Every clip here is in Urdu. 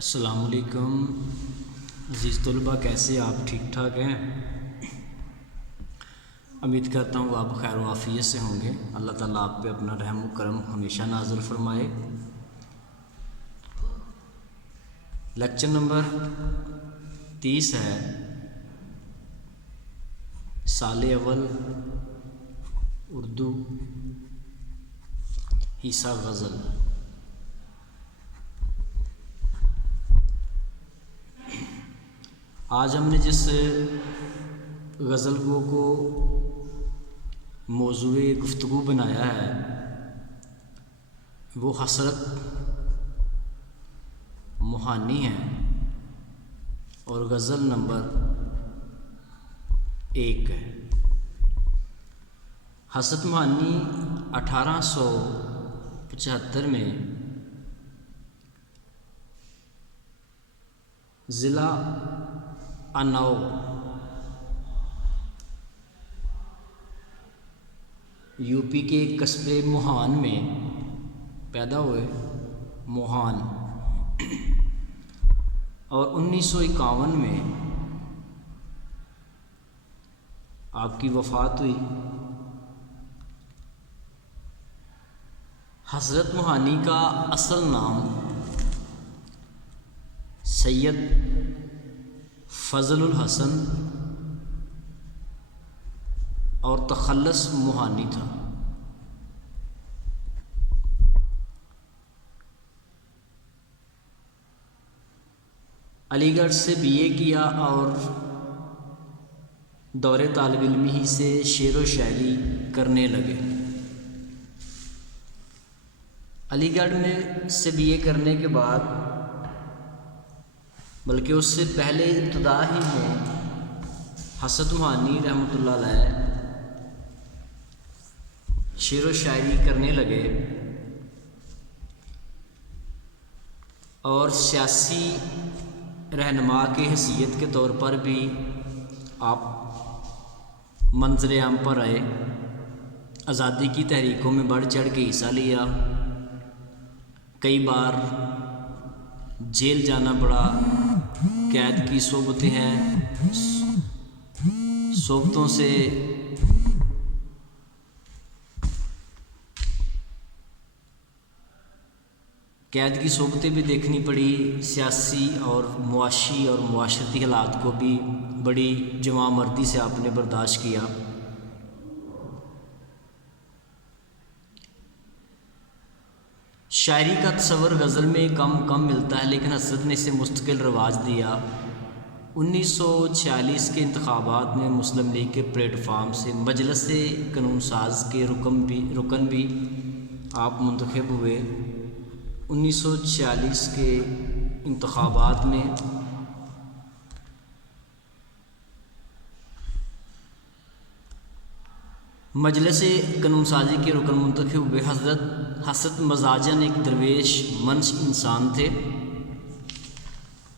السلام علیکم عزیز طلباء، کیسے آپ ٹھیک ٹھاک ہیں؟ امید کرتا ہوں آپ خیر و عافیت سے ہوں گے۔ اللہ تعالیٰ آپ پہ اپنا رحم و کرم ہمیشہ نازل فرمائے۔ لیکچر نمبر 30 ہے، سال اول اردو حصہ غزل۔ آج ہم نے جس غزل کو موضوع گفتگو بنایا ہے وہ حسرت موہانی ہے، اور غزل نمبر 1 ہے۔ حسرت موہانی 1875 میں ضلع اناؤ یو پی کے ایک قصبے موہان میں پیدا ہوئے، موہان، اور 1951 میں آپ کی وفات ہوئی۔ حسرت موہانی کا اصل نام سید فضل الحسن اور تخلص موہانی تھا۔ علی گڑھ سے BA کیا اور دور طالب علمی ہی سے شعر و شاعری کرنے لگے۔ علی گڑھ میں سے BA کرنے کے بعد، بلکہ اس سے پہلے ابتدا ہی میں حسرت موہانی رحمۃ اللہ علیہ شعر و شاعری کرنے لگے، اور سیاسی رہنما کی حیثیت کے طور پر بھی آپ منظر عام پر آئے، آزادی کی تحریکوں میں بڑھ چڑھ کے حصہ لیا، کئی بار جیل جانا پڑا، قید کی صحبتیں ہیں، صحبتوں سے قید کی صحبتیں بھی دیکھنی پڑی، سیاسی اور معاشی اور معاشرتی حالات کو بھی بڑی جواں مردی سے آپ نے برداشت کیا۔ شاعری کا تصور غزل میں کم ملتا ہے، لیکن حسرت نے اسے مستقل رواج دیا۔ 1946 کے انتخابات میں مسلم لیگ کے پلیٹ فارم سے مجلس قانون ساز کے رکن بھی آپ منتخب ہوئے۔ 1946 کے انتخابات میں مجلس قانون سازی کے رکن منتخب ہوئے۔ حسرت مزاجاً ایک درویش منش انسان تھے،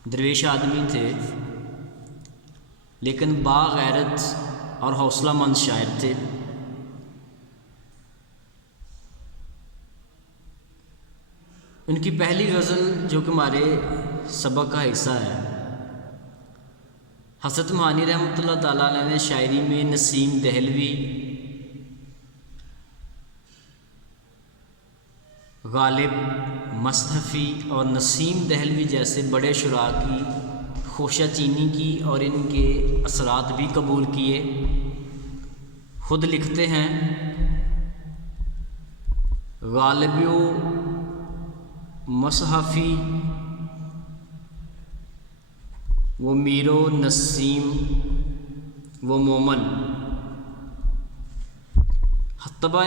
درویش آدمی تھے، لیکن باغیرت اور حوصلہ مند شاعر تھے۔ ان کی پہلی غزل جو کہ ہمارے سبق کا حصہ ہے، حسرت موہانی رحمۃ اللہ تعالیٰ علیہ نے شاعری میں نسیم دہلوی، غالب مصحفی اور نسیم دہلوی جیسے بڑے شعراء کی خوشہ چینی کی اور ان کے اثرات بھی قبول کیے۔ خود لکھتے ہیں، غالب و مصحفی وہ میر و نسیم وہ مومن۔ طبع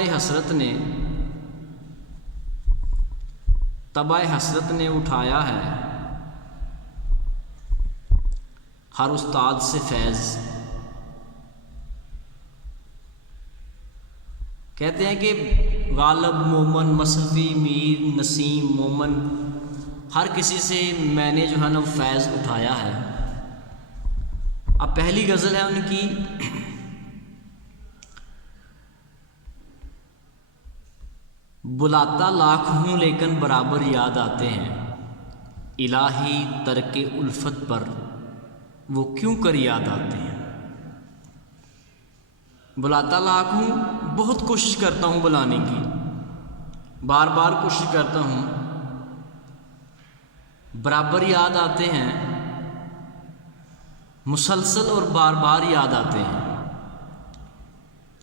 حسرت نے اٹھایا ہے ہر استاد سے فیض۔ کہتے ہیں کہ غالب، مومن، مصحفی، میر، نسیم، مومن، ہر کسی سے میں نے جو ہے نا فیض اٹھایا ہے۔ اب پہلی غزل ہے ان کی، بلاتا لاکھ ہوں لیکن برابر یاد آتے ہیں۔ الہی ترک الفت پر وہ کیوں کر یاد آتے ہیں۔ بلاتا لاکھ ہوں، بہت کوشش کرتا ہوں بلانے کی، بار بار کوشش کرتا ہوں، برابر یاد آتے ہیں، مسلسل اور بار بار یاد آتے ہیں۔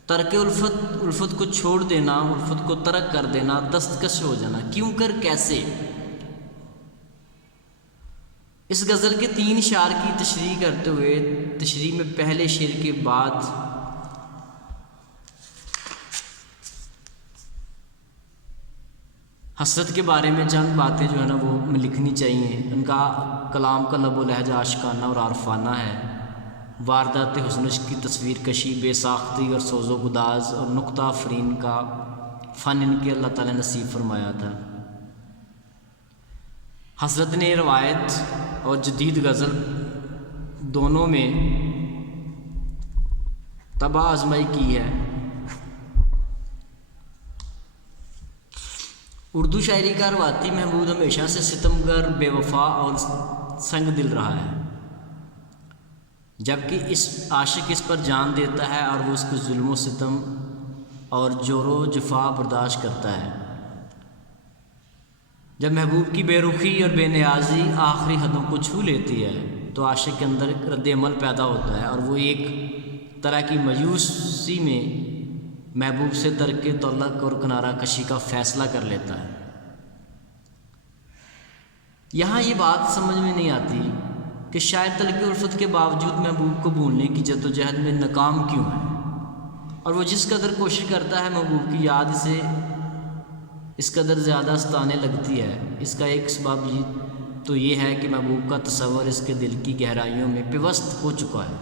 ترک الفت کو چھوڑ دینا، الفت کو ترک کر دینا، دستکش ہو جانا، کیوں کر کیسے۔ اس غزل کے 3 اشعار کی تشریح کرتے ہوئے تشریح میں پہلے شعر کے بعد حسرت کے بارے میں چند باتیں جو ہے نا وہ لکھنی چاہیے۔ ان کا کلام کا لب و لہجہ عاشقانہ اور عارفانہ ہے۔ واردات حسن عشق کی تصویر کشی، بے ساختی اور سوز و گداز اور نکتہ آفرین کا فن ان کے اللہ تعالی نے نصیب فرمایا تھا۔ حضرت نے روایت اور جدید غزل دونوں میں طبع آزمائی کی ہے۔ اردو شاعری کا روایتی محمود ہمیشہ سے ستمگر، بے وفا اور سنگ دل رہا ہے، جبکہ اس عاشق اس پر جان دیتا ہے اور وہ اس کے ظلم و ستم اور جور و جفا برداشت کرتا ہے۔ جب محبوب کی بے رخی اور بے نیازی آخری حدوں کو چھو لیتی ہے تو عاشق کے اندر ایک رد عمل پیدا ہوتا ہے اور وہ ایک طرح کی مایوسی میں محبوب سے ترک تعلق اور کنارہ کشی کا فیصلہ کر لیتا ہے۔ یہاں یہ بات سمجھ میں نہیں آتی کہ شاید تلک الفت کے باوجود محبوب کو بھولنے کی جدوجہد میں ناکام کیوں ہے، اور وہ جس قدر کوشش کرتا ہے محبوب کی یاد سے اس قدر زیادہ ستانے لگتی ہے۔ اس کا ایک سبب تو یہ ہے کہ محبوب کا تصور اس کے دل کی گہرائیوں میں پیوست ہو چکا ہے۔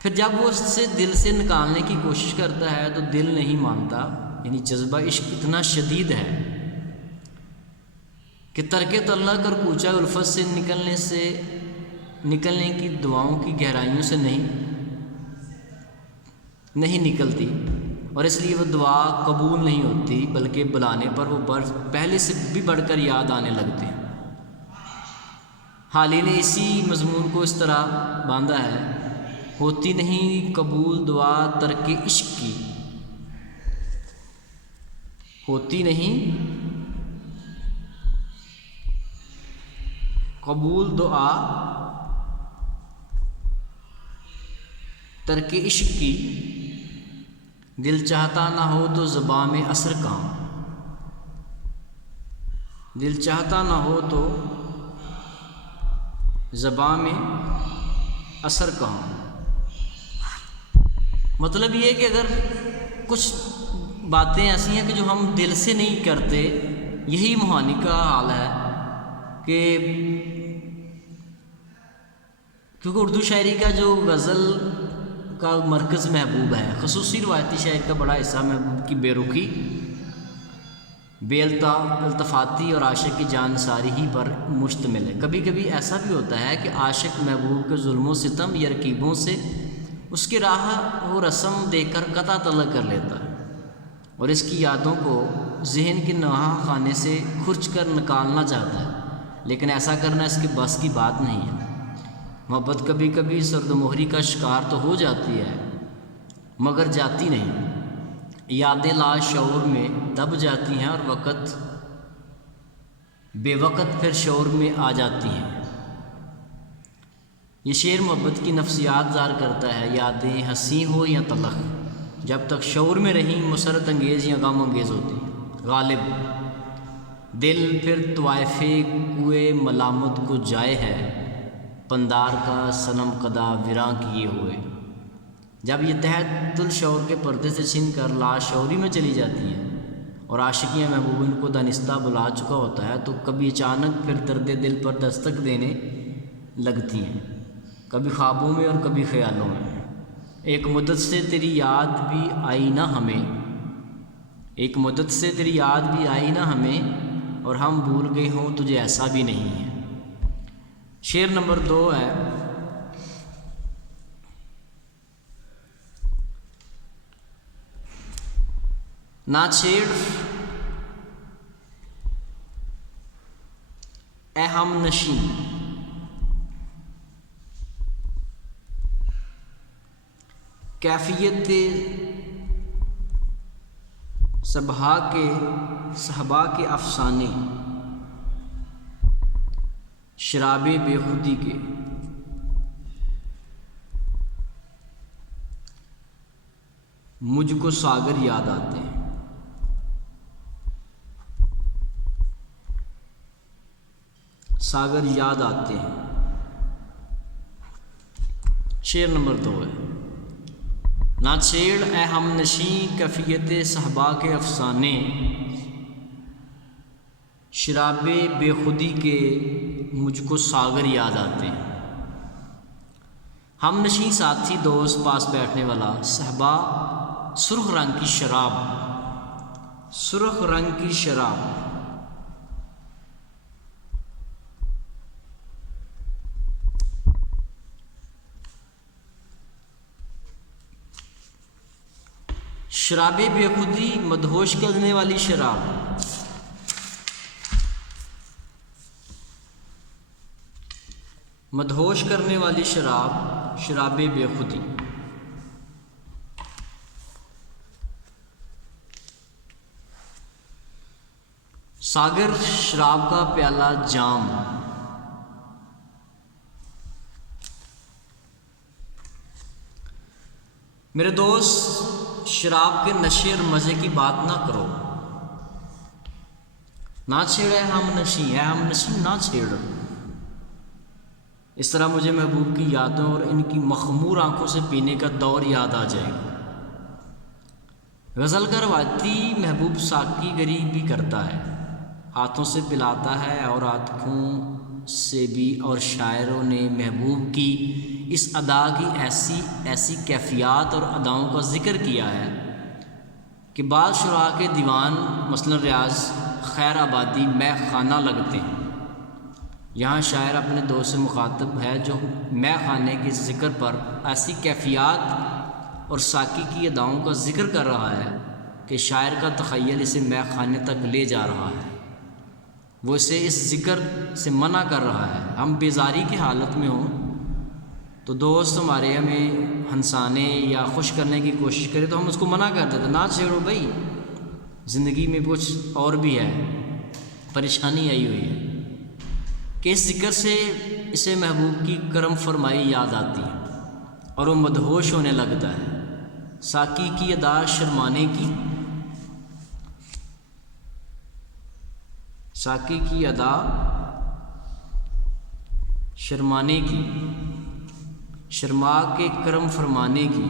پھر جب وہ اس سے دل سے نکالنے کی کوشش کرتا ہے تو دل نہیں مانتا، یعنی جذبہ عشق اتنا شدید ہے کہ ترک تعلق اور کوچہ الفت سے نکلنے کی دعاؤں کی گہرائیوں سے نہیں نکلتی، اور اس لیے وہ دعا قبول نہیں ہوتی، بلکہ بلانے پر وہ پہلے سے بھی بڑھ کر یاد آنے لگتے ہیں۔ حالی نے اسی مضمون کو اس طرح باندھا ہے: ہوتی نہیں قبول دعا ترک عشق کی، ہوتی نہیں قبول دعا ترک عشق کی، دل چاہتا نہ ہو تو زباں میں اثر کہاں، دل چاہتا نہ ہو تو زباں میں اثر کہاں۔ مطلب یہ ہے کہ اگر کچھ باتیں ایسی ہیں کہ جو ہم دل سے نہیں کرتے، یہی موہانی کا حال ہے کہ کیونکہ اردو شاعری کا جو غزل کا مرکز محبوب ہے، خصوصی روایتی شاعری کا بڑا حصہ محبوب کی بے رخی، بے التفاتی اور عاشق کی جان نثاری ہی پر مشتمل ہے۔ کبھی کبھی ایسا بھی ہوتا ہے کہ عاشق محبوب کے ظلم و ستم یا رکیبوں سے اس کی راہ و رسم دیکھ کر قطع طلب کر لیتا ہے اور اس کی یادوں کو ذہن کے نواح خانے سے کھرچ کر نکالنا چاہتا ہے، لیکن ایسا کرنا اس کے بس کی بات نہیں ہے۔ محبت کبھی کبھی سرد و مہری کا شکار تو ہو جاتی ہے مگر جاتی نہیں، یادیں لا شعور میں دب جاتی ہیں اور بے وقت پھر شعور میں آ جاتی ہیں۔ یہ شعر محبت کی نفسیات ظاہر کرتا ہے، یادیں حسین ہو یا تلخ، جب تک شعور میں رہیں مسرت انگیز یا غم انگیز ہوتی ہیں۔ غالب دل پھر طوائف کوئے ملامت کو جائے ہے، پندار کا صنم قدا ویراں کیے ہوئے۔ جب یہ تحت الشعور کے پردے سے چھن کر لاشعوری میں چلی جاتی ہیں اور عاشقیاں محبوب ان کو دانستہ بلا چکا ہوتا ہے تو کبھی اچانک پھر درد دل پر دستک دینے لگتی ہیں، کبھی خوابوں میں اور کبھی خیالوں میں۔ ایک مدت سے تیری یاد بھی آئی نہ ہمیں، ایک مدت سے تیری یاد بھی آئی نہ ہمیں، اور ہم بھول گئے ہوں تجھے ایسا بھی نہیں ہے۔ شعر نمبر 2 ہے: نہ چھیڑ اے ہم نشیں، کیفیت صحبا کے افسانے، شراب بے خودی کے، مجھ کو ساگر یاد آتے ہیں۔ ساگر یاد آتے ہیں۔ شعر نمبر 2 ہے، نہ چھیڑ اے ہم نشیں کیفیت صحبا کے افسانے، شراب بے خودی کے مجھ کو ساگر یاد آتے ہیں۔ ہم نشیں ساتھی، دوست، پاس بیٹھنے والا، صحبا سرخ رنگ کی شراب، سرخ رنگ کی شراب، شراب بے خودی مدہوش کرنے والی شراب، مدہوش کرنے والی شراب، شراب بے خودی۔ ساگر شراب کا پیالہ جام، میرے دوست شراب کے نشے اور مزے کی بات نہ کرو، نہ چھیڑے ہم نشیں، ہے ہم نشیں نہ چھیڑ۔ اس طرح مجھے محبوب کی یادوں اور ان کی مخمور آنکھوں سے پینے کا دور یاد آ جائے گا۔ غزل کا روایتی محبوب ساقی گری بھی کرتا ہے، ہاتھوں سے پلاتا ہے اور آنکھوں سے بھی، اور شاعروں نے محبوب کی اس ادا کی ایسی کیفیات اور اداؤں کا ذکر کیا ہے کہ بعض شعراء کے دیوان مثلا ریاض خیر آبادی میں خانہ لگتے ہیں۔ یہاں شاعر اپنے دوست سے مخاطب ہے جو میں خانے کے ذکر پر ایسی کیفیات اور ساقی کی اداؤں کا ذکر کر رہا ہے کہ شاعر کا تخیل اسے میں خانے تک لے جا رہا ہے، وہ اسے اس ذکر سے منع کر رہا ہے۔ ہم بیزاری کی حالت میں ہوں تو دوست ہمارے ہمیں ہنسانے یا خوش کرنے کی کوشش کرے تو ہم اس کو منع کر دیتے، نہ چھیڑو بھائی، زندگی میں کچھ اور بھی ہے، پریشانی آئی ہوئی ہے، کہ اس ذکر سے اسے محبوب کی کرم فرمائی یاد آتی ہے اور وہ مدہوش ہونے لگتا ہے۔ ساقی کی ادا شرمانے کی، ساقی کی ادا شرمانے کی، شرما کے کرم فرمانے کی،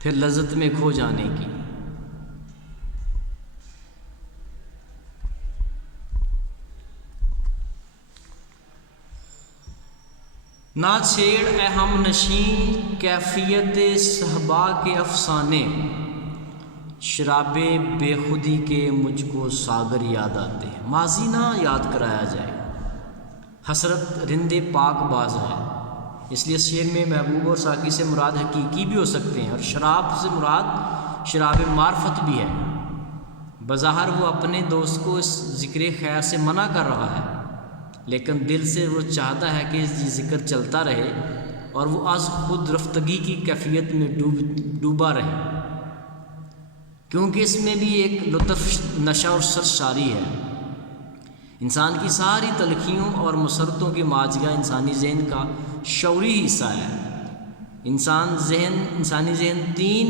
پھر لذت میں کھو جانے کی۔ نہ چھیڑ اے ہم نشیں کیفیت صحبا کے افسانے، شراب بے خودی کے مجھ کو ساگر یاد آتے ہیں۔ ماضی نہ یاد کرایا جائے، حسرت رند پاک باز ہے، اس لیے شعر میں محبوب اور ساقی سے مراد حقیقی بھی ہو سکتے ہیں، اور شراب سے مراد شراب معرفت بھی ہے۔ بظاہر وہ اپنے دوست کو اس ذکر خیر سے منع کر رہا ہے، لیکن دل سے وہ چاہتا ہے کہ یہ ذکر چلتا رہے اور وہ از خود رفتگی کی کیفیت میں ڈوبا رہے، کیونکہ اس میں بھی ایک لطف، نشہ اور سرشاری ہے۔ انسان کی ساری تلخیوں اور مسرتوں کی ماجگا انسانی ذہن کا شعوری حصہ ہے۔ انسانی ذہن 3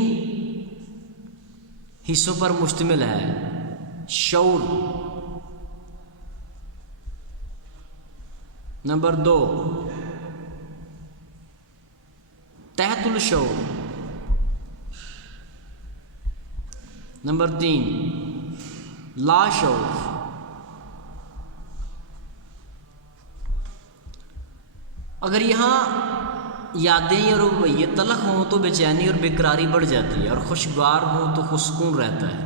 حصوں پر مشتمل ہے: شعور، نمبر 2 تحت الشعور، نمبر 3 لا شعور۔ اگر یہاں یادیں یا رویے تلخ ہوں تو بے چینی اور بیقراری بڑھ جاتی ہے، اور خوشگوار ہوں تو خوشکون رہتا ہے۔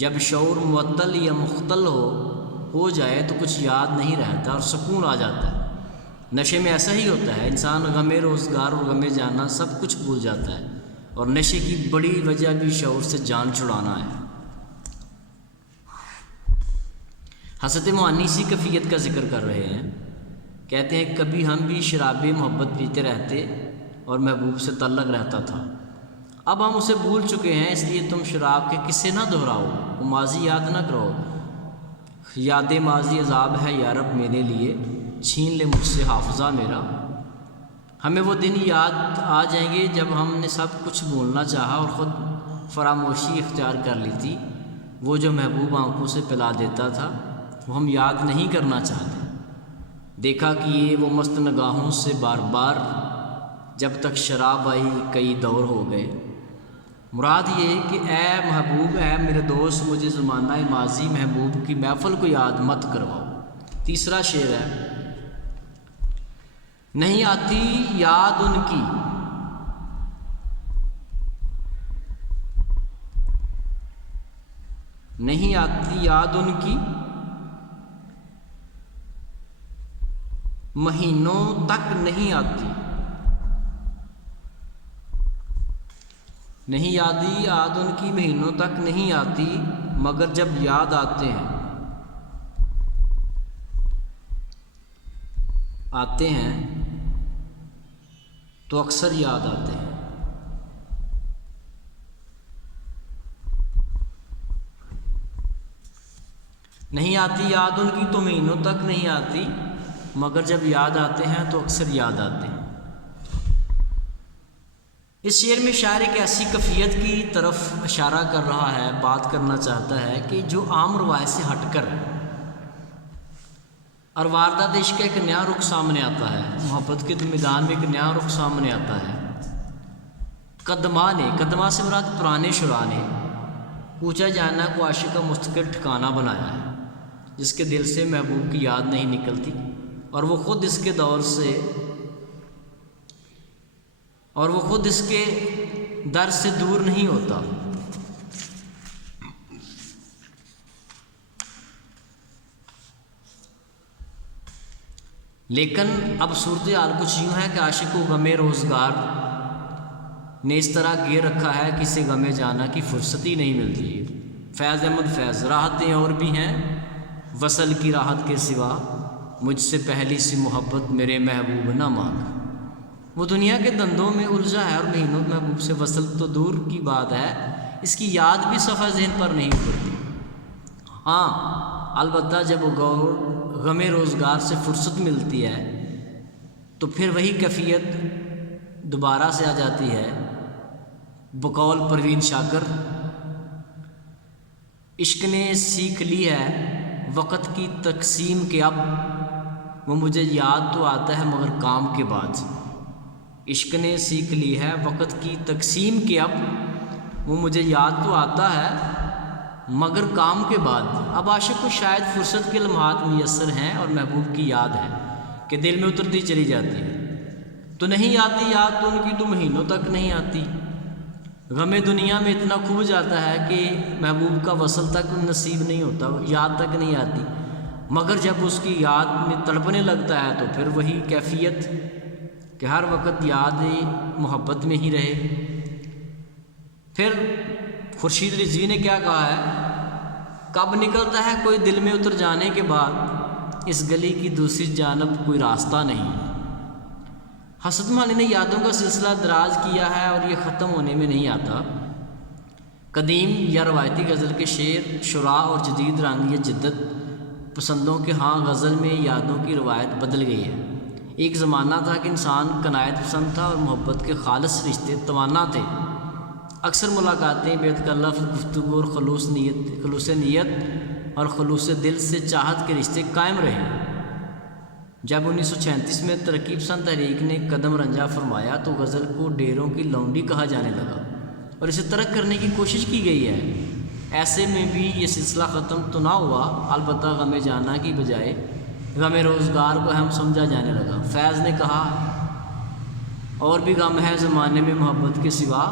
جب شعور معطل یا مختل ہو جائے تو کچھ یاد نہیں رہتا اور سکون آ جاتا ہے۔ نشے میں ایسا ہی ہوتا ہے، انسان غم روزگار اور غم جانا سب کچھ بھول جاتا ہے اور نشے کی بڑی وجہ بھی شعور سے جان چھڑانا ہے۔ حضرت معانی اسی کیفیت کا ذکر کر رہے ہیں، کہتے ہیں کبھی ہم بھی شراب محبت پیتے رہتے اور محبوب سے تعلق رہتا تھا، اب ہم اسے بھول چکے ہیں، اس لیے تم شراب کے قصے نہ دہراؤ، وہ ماضی یاد نہ کرو، یاد ماضی عذاب ہے یا رب میرے لیے، چھین لے مجھ سے حافظہ میرا۔ ہمیں وہ دن یاد آ جائیں گے جب ہم نے سب کچھ بھولنا چاہا اور خود فراموشی اختیار کر لی تھی، وہ جو محبوب آنکھوں سے پلا دیتا تھا وہ ہم یاد نہیں کرنا چاہتے، دیکھا کہ یہ وہ مست نگاہوں سے بار بار، جب تک شراب آئی کئی دور ہو گئے۔ مراد یہ کہ اے محبوب، اے میرے دوست، مجھے زمانہ ماضی محبوب کی محفل کو یاد مت کرواؤ۔ تیسرا شعر ہے، نہیں آتی یاد ان کی، نہیں آتی یاد ان کی، مہینوں تک نہیں آتی، نہیں آتی یاد ان کی، مہینوں تک نہیں آتی، مگر جب یاد آتے ہیں، آتے ہیں تو اکثر یاد آتے ہیں۔ نہیں آتی یاد ان کی تو مہینوں تک نہیں آتی، مگر جب یاد آتے ہیں تو اکثر یاد آتے ہیں۔ اس شعر میں شاعر ایک ایسی کیفیت کی طرف اشارہ کر رہا ہے، بات کرنا چاہتا ہے کہ جو عام روایت سے ہٹ کر اور واردات عشق کا ایک نیا رخ سامنے آتا ہے، محبت کے میدان میں ایک نیا رخ سامنے آتا ہے۔ قدمہ سے مراد پرانے شعراء نے پوچھا جانا کو عاشق کا مستقل ٹھکانہ بنایا ہے، جس کے دل سے محبوب کی یاد نہیں نکلتی اور وہ خود اس کے دور سے اور وہ خود اس کے در سے دور نہیں ہوتا۔ لیکن اب صورتحال کچھ یوں ہے کہ عاشق کو غم روزگار نے اس طرح گھیر رکھا ہے کہ اسے غم جانا کی فرصت ہی نہیں ملتی۔ فیض احمد فیض، راحتیں اور بھی ہیں وصل کی راحت کے سوا، مجھ سے پہلی سی محبت میرے محبوب نہ مانگ۔ وہ دنیا کے دندوں میں الجھا ہے اور مہینوں محبوب سے وصل تو دور کی بات ہے، اس کی یاد بھی صفحہ ذہن پر نہیں ابھرتی۔ ہاں البتہ جب غم روزگار سے فرصت ملتی ہے تو پھر وہی کیفیت دوبارہ سے آ جاتی ہے۔ بقول پروین شاکر، عشق نے سیکھ لی ہے وقت کی تقسیم کے، اب وہ مجھے یاد تو آتا ہے مگر کام کے بعد۔ عشق نے سیکھ لی ہے وقت کی تقسیم کے، اب وہ مجھے یاد تو آتا ہے مگر کام کے بعد۔ اب عاشق کو شاید فرصت کے لمحات میسر ہیں اور محبوب کی یاد ہے کہ دل میں اترتی چلی جاتی ہے، تو نہیں آتی یاد تو ان کی تو مہینوں تک نہیں آتی۔ غم دنیا میں اتنا کھو جاتا ہے کہ محبوب کا وصل تک نصیب نہیں ہوتا، یاد تک نہیں آتی، مگر جب اس کی یاد میں تڑپنے لگتا ہے تو پھر وہی کیفیت کہ ہر وقت یاد محبت میں ہی رہے۔ پھر خورشید رضوی نے کیا کہا ہے، کب نکلتا ہے کوئی دل میں اتر جانے کے بعد، اس گلی کی دوسری جانب کوئی راستہ نہیں۔ حسن مانی نے یادوں کا سلسلہ دراز کیا ہے اور یہ ختم ہونے میں نہیں آتا۔ قدیم یا روایتی غزل کے شعر، شعراء اور جدید رنگ یا جدت پسندوں کے ہاں غزل میں یادوں کی روایت بدل گئی ہے۔ ایک زمانہ تھا کہ انسان کنایت پسند تھا اور محبت کے خالص رشتے توانا تھے، اکثر ملاقاتیں، بیت کا لفظ، گفتگو اور خلوص نیت اور خلوص دل سے چاہت کے رشتے قائم رہے۔ جب 1936 میں ترقی پسند تحریک نے قدم رنجا فرمایا تو غزل کو ڈیروں کی لونڈی کہا جانے لگا اور اسے ترک کرنے کی کوشش کی گئی ہے۔ ایسے میں بھی یہ سلسلہ ختم تو نہ ہوا، البتہ غم جانا کی بجائے غم روزگار کو اہم سمجھا جانے لگا۔ فیض نے کہا، اور بھی غم ہے زمانے میں محبت کے سوا،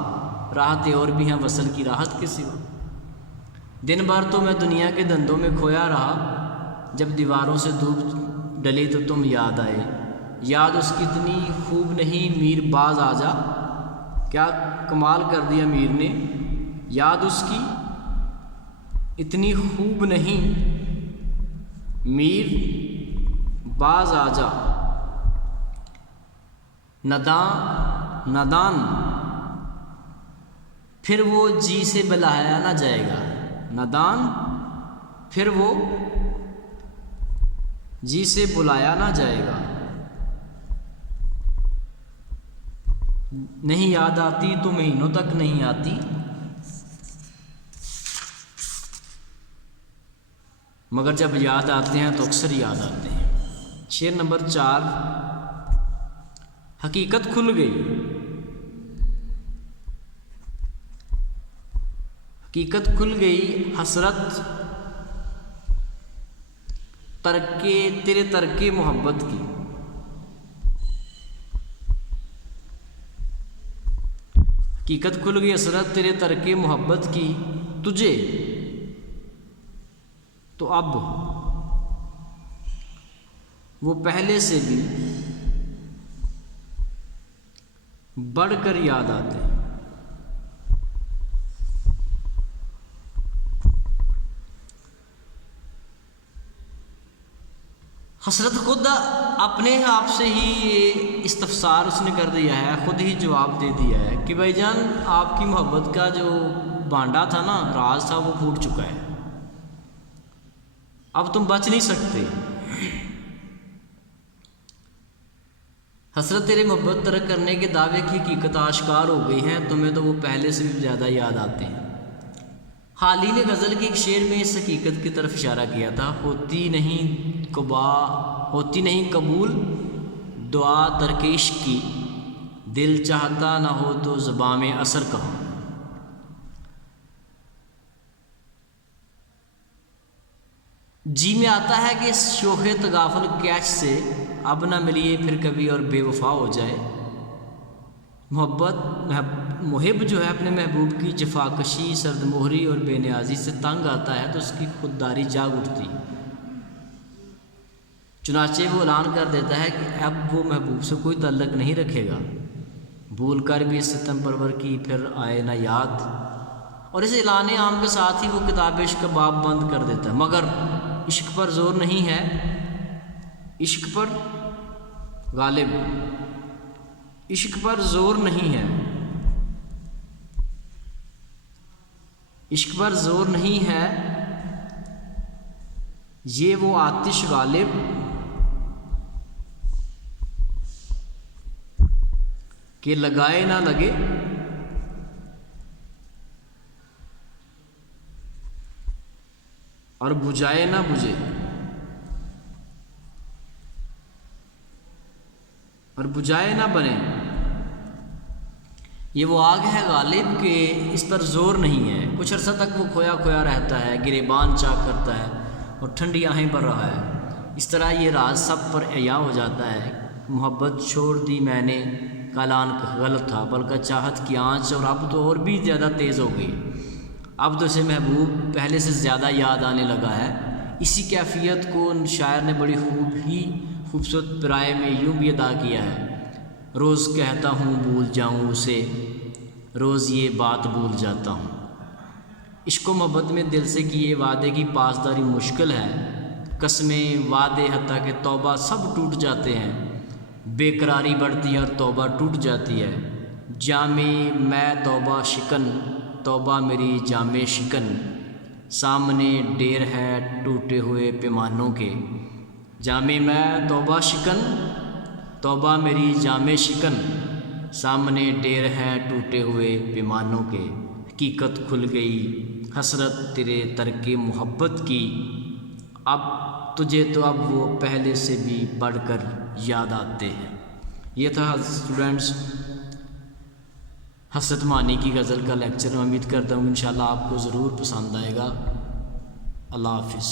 راحتیں اور بھی ہیں وصل کی راحت کے سوا۔ دن بھر تو میں دنیا کے دندوں میں کھویا رہا، جب دیواروں سے دھوپ ڈلی تو تم یاد آئے، یاد اس کی اتنی خوب نہیں میر باز آ جا، کیا کمال کر دیا میر نے، یاد اس کی اتنی خوب نہیں، میر باز آ جا، نادان پھر وہ جی سے بلایا نہ جائے گا، نادان پھر وہ جی سے بلایا نہ جائے گا، نہیں یاد آتی تو مہینوں تک نہیں آتی، مگر جب یاد آتے ہیں تو اکثر یاد آتے ہیں۔ شعر نمبر 4، حقیقت کھل گئی، حقیقت کھل گئی حسرت تیرے ترکے محبت کی، حقیقت کھل گئی حسرت تیرے ترکے محبت کی، تجھے تو اب وہ پہلے سے بھی بڑھ کر یاد آتے ہیں۔ حسرت خود اپنے آپ سے ہی یہ استفسار اس نے کر دیا ہے، خود ہی جواب دے دیا ہے کہ بھائی جان آپ کی محبت کا جو بانڈا تھا نا، راز تھا، وہ پھوٹ چکا ہے، اب تم بچ نہیں سکتے۔ حسرت تیرے محبت ترک کرنے کے دعوے کی حقیقت آشکار ہو گئی ہے، تمہیں تو وہ پہلے سے بھی زیادہ یاد آتے ہیں۔ حالی نے غزل کے ایک شعر میں اس حقیقت کی طرف اشارہ کیا تھا، ہوتی نہیں قبول دعا ترک عشق کی، دل چاہتا نہ ہو تو زباں میں اثر کہوں۔ جی میں آتا ہے کہ اس شوخ تغافل کیچ سے اب نہ ملیے پھر کبھی اور بے وفا ہو جائے۔ محب جو ہے اپنے محبوب کی جفاکشی، سرد مہری اور بے نیازی سے تنگ آتا ہے تو اس کی خودداری جاگ اٹھتی، چنانچہ وہ اعلان کر دیتا ہے کہ اب وہ محبوب سے کوئی تعلق نہیں رکھے گا، بھول کر بھی اس ستم پرور کی پھر آئے نہ یاد، اور اس اعلان عام کے ساتھ ہی وہ کتاب عشق کا باب بند کر دیتا ہے۔ مگر عشق پر زور نہیں ہے، عشق پر غالب، عشق پر زور نہیں ہے، عشق پر زور نہیں ہے، یہ وہ آتش غالب کہ لگائے نہ لگے، اور بجھائے نہ بجھے، اور بجھائے نہ بنے، یہ وہ آگ ہے غالب کہ اس پر زور نہیں ہے، کچھ عرصہ تک وہ کھویا کھویا رہتا ہے، گریبان چاک کرتا ہے اور ٹھنڈی آہیں بھر رہا ہے۔ اس طرح یہ راز سب پر عیاں ہو جاتا ہے، محبت چھوڑ دی میں نے کا اعلان غلط تھا، بلکہ چاہت کی آنچ اور اب تو اور بھی زیادہ تیز ہو گئی، اب تو اسے محبوب پہلے سے زیادہ یاد آنے لگا ہے۔ اسی کیفیت کو شاعر نے بڑی خوبصورت پرائے میں یوں بھی ادا کیا ہے، روز کہتا ہوں بھول جاؤں اسے، روز یہ بات بھول جاتا ہوں۔ عشق و محبت میں دل سے کیے وعدے کی پاسداری مشکل ہے، قسمیں، وعدے، حتیٰ کہ توبہ سب ٹوٹ جاتے ہیں، بے قراری بڑھتی ہے اور توبہ ٹوٹ جاتی ہے۔ جامِ میں توبہ شکن، توبہ میری جامِ شکن، سامنے ڈیر ہے ٹوٹے ہوئے پیمانوں کے۔ جامِ میں توبہ شکن، توبہ میری جامِ شکن، سامنے ڈیر ہے ٹوٹے ہوئے پیمانوں کے۔ حقیقت کھل گئی حسرت تیرے ترک محبت کی، اب تجھے تو اب وہ پہلے سے بھی بڑھ کر یاد آتے ہیں۔ یہ تھا اسٹوڈنٹس حسرت معنی کی غزل کا لیکچر، میں امید کرتا ہوں انشاءاللہ آپ کو ضرور پسند آئے گا۔ اللہ حافظ۔